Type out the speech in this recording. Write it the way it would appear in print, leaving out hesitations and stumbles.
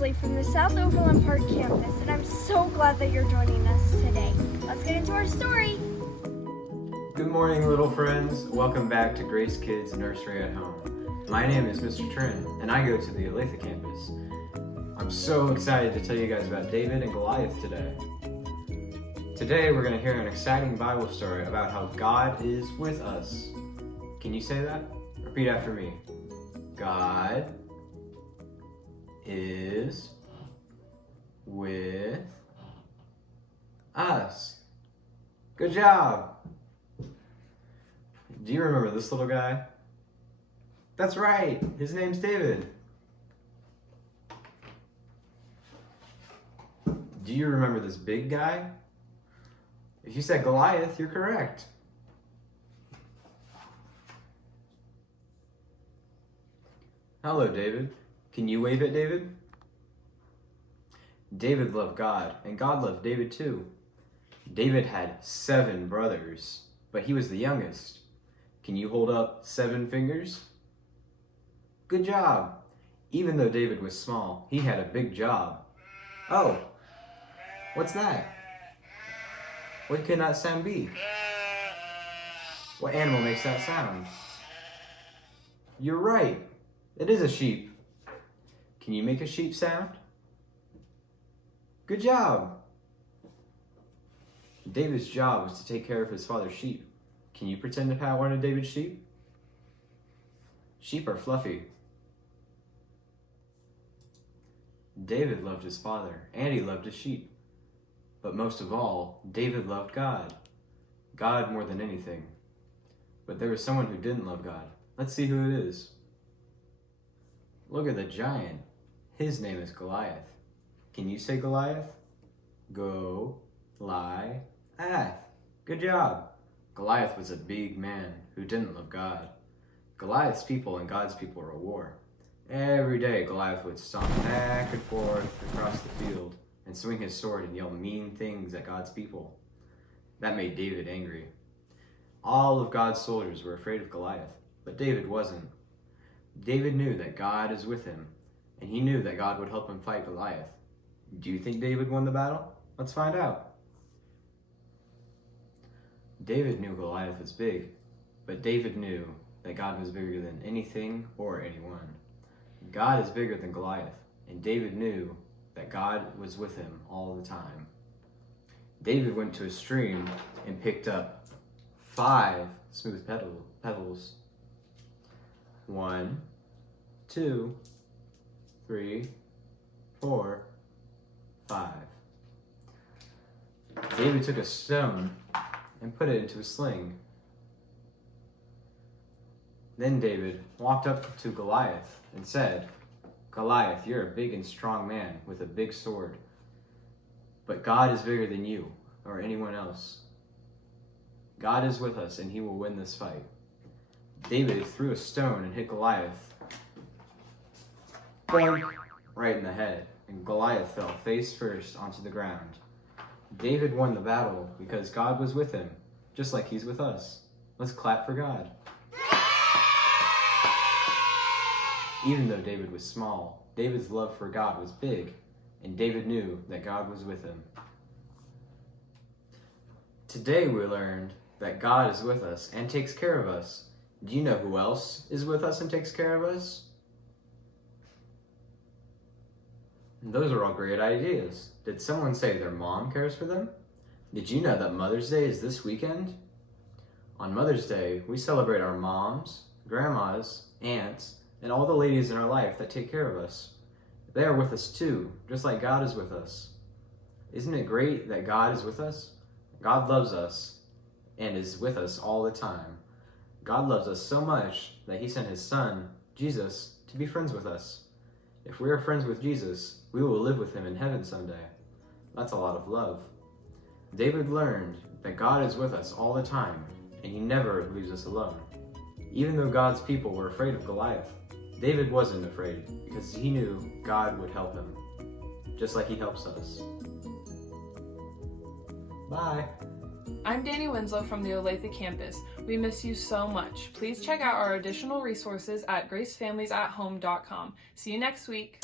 Winsley from the South Overland Park campus, and I'm so glad that you're joining us today. Let's get into our story. Good morning, little friends. Welcome back to Grace Kids Nursery at Home. My name is Mr. Trin, and I go to the Olathe campus. I'm so excited to tell you guys about David and Goliath today. Today, we're going to hear an exciting Bible story about how God is with us. Can you say that? Repeat after me. God is with us. Good job. Do you remember this little guy? That's right. His name's David. Do you remember this big guy? If you said Goliath, you're correct. Hello, David. Can you wave at David? David loved God, and God loved David too. David had 7 brothers, but he was the youngest. Can you hold up 7 fingers? Good job. Even though David was small, he had a big job. Oh, what's that? What can that sound be? What animal makes that sound? You're right. It is a sheep. Can you make a sheep sound? Good job. David's job was to take care of his father's sheep. Can you pretend to pat one of David's sheep? Sheep are fluffy. David loved his father, and he loved his sheep. But most of all, David loved God. God more than anything. But there was someone who didn't love God. Let's see who it is. Look at the giant. His name is Goliath. Can you say Goliath? Go-lie-ath. Good job. Goliath was a big man who didn't love God. Goliath's people and God's people were at war. Every day Goliath would stomp back and forth across the field and swing his sword and yell mean things at God's people. That made David angry. All of God's soldiers were afraid of Goliath, but David wasn't. David knew that God is with him, and he knew that God would help him fight Goliath. Do you think David won the battle? Let's find out. David knew Goliath was big, but David knew that God was bigger than anything or anyone. God is bigger than Goliath, and David knew that God was with him all the time. David went to a stream and picked up 5 smooth pebbles. 1, 2, 3, 4, 5. David took a stone and put it into a sling. Then David walked up to Goliath and said, Goliath, you're a big and strong man with a big sword, but God is bigger than you or anyone else. God is with us and he will win this fight. David threw a stone and hit Goliath right in the head, and Goliath fell face first onto the ground. David won the battle because God was with him, just like he's with us. Let's clap for God. Even though David was small, David's love for God was big, and David knew that God was with him. Today we learned that God is with us and takes care of us. Do you know who else is with us and takes care of us? Those are all great ideas. Did someone say their mom cares for them? Did you know that Mother's Day is this weekend? On Mother's Day, we celebrate our moms, grandmas, aunts, and all the ladies in our life that take care of us. They are with us too, just like God is with us. Isn't it great that God is with us? God loves us and is with us all the time. God loves us so much that he sent his son, Jesus, to be friends with us. If we are friends with Jesus, we will live with him in heaven someday. That's a lot of love. David learned that God is with us all the time, and he never leaves us alone. Even though God's people were afraid of Goliath, David wasn't afraid because he knew God would help him, just like he helps us. Bye. I'm Danny Winslow from the Olathe campus. We miss you so much. Please check out our additional resources at gracefamiliesathome.com. See you next week.